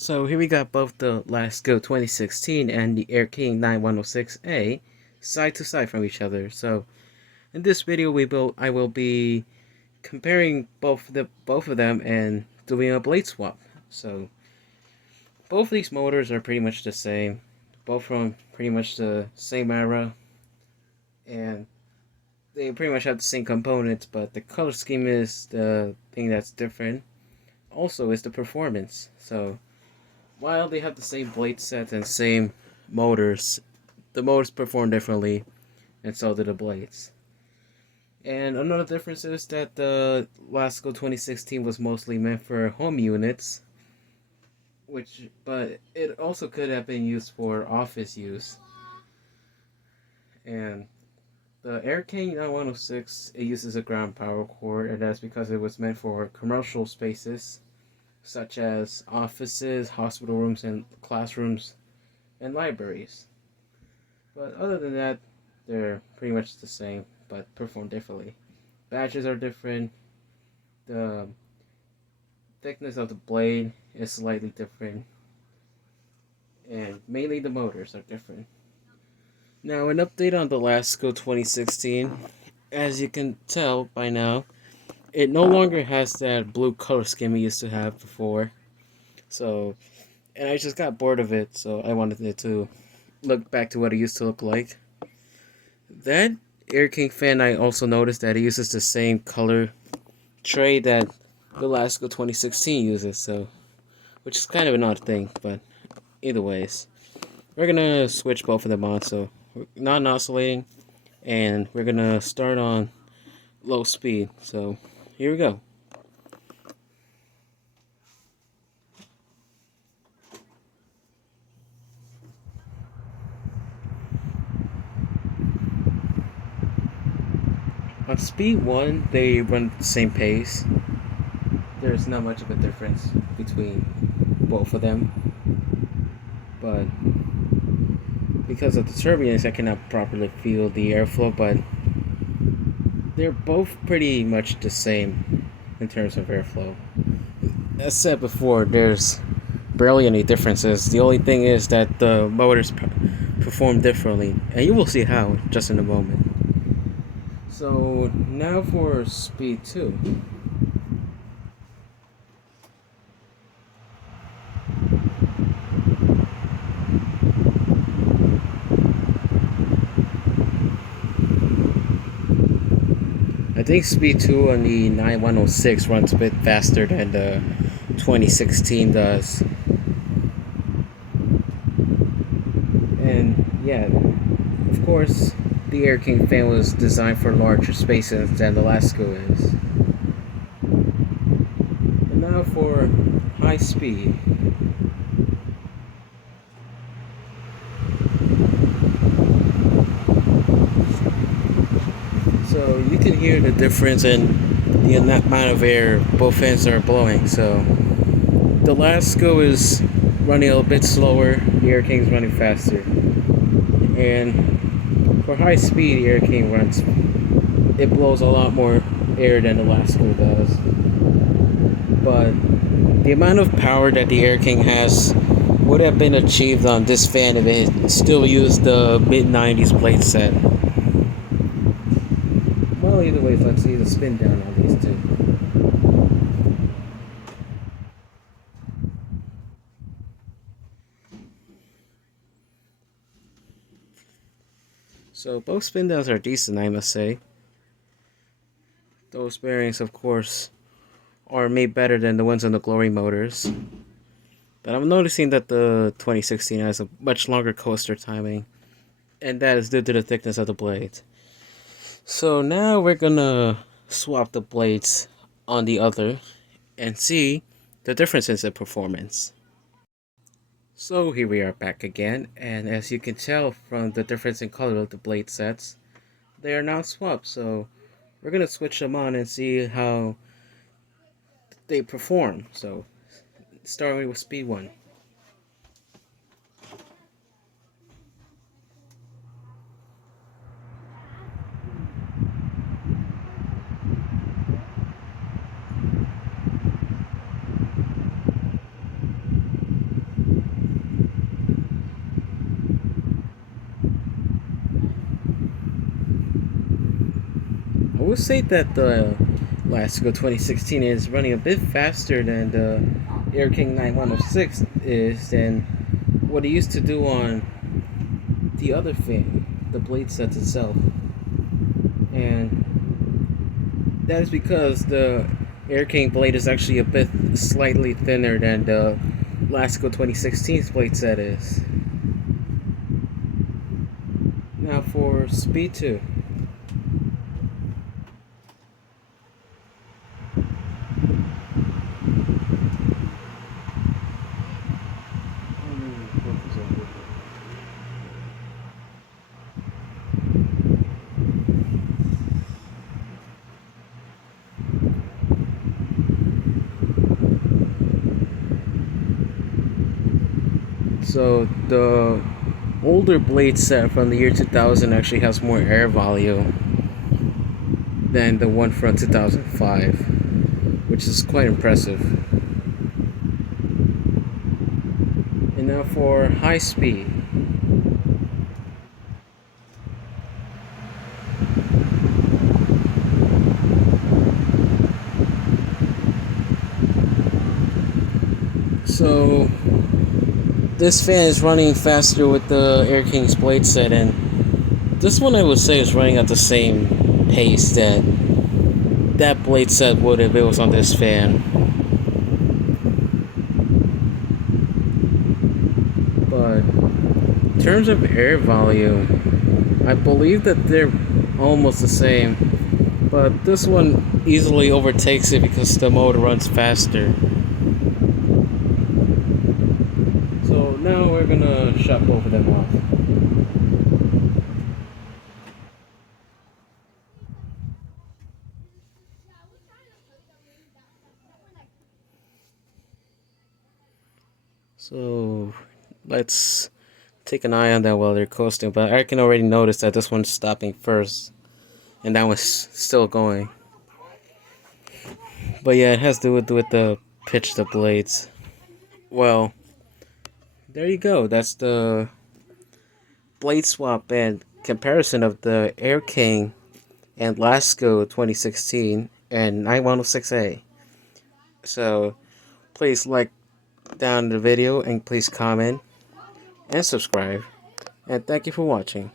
So here we got both the Lasko 2016 and the Air King 9106A side to side from each other. So in this video I will be comparing both of them and doing a blade swap. So both of these motors are pretty much the same, both from pretty much the same era, and they pretty much have the same components, but the color scheme is the thing that's different. Also is the performance. So while they have the same blade set and same motors, the motors perform differently, and so do the blades. And another difference is that the Lasko 2016 was mostly meant for home units, but it also could have been used for office use. And the Air King 9106, it uses a ground power cord, and that's because it was meant for commercial spaces such as offices, hospital rooms, and classrooms, and libraries. But other than that, they're pretty much the same, but perform differently. Badges are different. The thickness of the blade is slightly different. And mainly the motors are different. Now, an update on the Lasko 2016. As you can tell by now, it no longer has that blue color scheme it used to have before. So, and I just got bored of it, so I wanted it to look back to what it used to look like. That Air King fan, I also noticed that it uses the same color tray that the Lasko 2016 uses, so which is kind of an odd thing, but either ways, we're gonna switch both of them on. So non-oscillating, and we're gonna start on low speed. So here we go. On speed 1, they run at the same pace. There's not much of a difference between both of them, but because of the turbulence, I cannot properly feel the airflow, but they're both pretty much the same in terms of airflow. As said before, there's barely any differences. The only thing is that the motors perform differently, and you will see how just in a moment. So now for speed 2. I think speed 2 on the 9106 runs a bit faster than the 2016 does. And yeah, of course, the Air King fan was designed for larger spaces than the Lasko is. And now for high speed. So you can hear the difference in the amount of air both fans are blowing. So the Lasko is running a little bit slower, the Air King is running faster. And for high speed, the Air King it blows a lot more air than the Lasko does. But the amount of power that the Air King has would have been achieved on this fan if it still used the mid-90s blade set. Well, either way, let's see the spin down on these two. So both spin downs are decent, I must say. Those bearings, of course, are made better than the ones on the Glory motors. But I'm noticing that the 2016 has a much longer coaster timing, and that is due to the thickness of the blade. So now we're gonna swap the blades on the other and see the differences in performance. So here we are back again, and as you can tell from the difference in color of the blade sets, they are now swapped. So we're gonna switch them on and see how they perform. So starting with speed 1. would say that the Lasko 2016 is running a bit faster than the Air King 9106 is than what it used to do on the other fan, the blade sets itself. And that is because the Air King blade is actually a bit slightly thinner than the Lasko 2016's blade set is. Now for speed 2. So the older blade set from the year 2000 actually has more air volume than the one from 2005, which is quite impressive. And now for high speed. So this fan is running faster with the Air King's blade set, and this one I would say is running at the same pace that that blade set would if it was on this fan. But in terms of air volume, I believe that they're almost the same, but this one easily overtakes it because the motor runs faster. So now we're gonna shut both of them off. So let's take an eye on that while they're coasting, but I can already notice that this one's stopping first and that one's still going. But yeah, it has to do with the pitch of the blades. Well, there you go. That's the blade swap and comparison of the Air King and Lasko 2016 and 9106A. So please like down the video and please comment and subscribe. And thank you for watching.